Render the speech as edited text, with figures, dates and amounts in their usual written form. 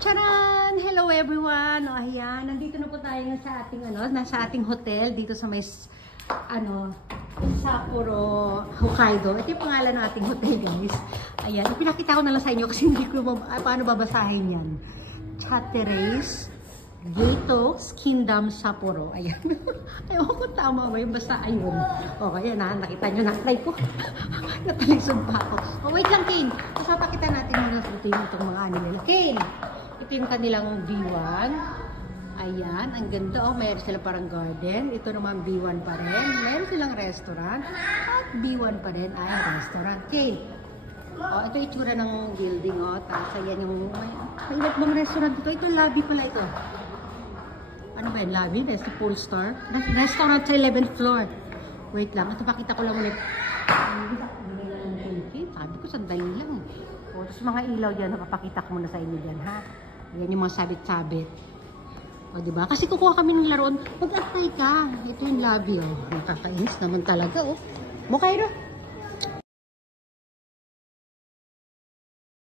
Charan! Hello everyone! O ayan, nandito na po tayo sa ating nasa ating hotel dito sa may Sapporo, Hokkaido. Ito yung pangalan ng ating hotel, guys. Ayan, pinakita ko na lang sa inyo kasi hindi ko paano babasahin yan. Chateraise Gatos Kingdom Sapporo. Ayan. Ayaw ko tama ba yung basta ayun. Okay, yan nakita nyo na. Try ko. Natalisod pa ako. Oh, wait lang, Kane. Papakita natin mga routine itong mga nila. Kane! Ito yung kanilang B1. Ayan, ang ganda. Oh, mayroon silang parang garden. Ito naman B1 pa rin. Mayroon silang restaurant. At B1 pa rin ay restaurant. Kane! Oh, ito yung itsura ng building. Oh, tapos ayan yung may iba't bang restaurant dito. Ito lobby pala ito. Ano ba yun? Lobby? There's the pool store. Restaurant sa 11th floor. Wait lang. Ito pakita ko lang ulit. Sabi ko, sandali lang. O, tapos mga ilaw dyan. Nakapakita ko muna sa inyo dyan, ha? Ayan yung mga sabit-sabit. O, diba? Kasi kukuha kami ng laruan. Mag-apply ka. Ito yung lobby, oh. Nakakainis naman talaga, oh. Mukhairo.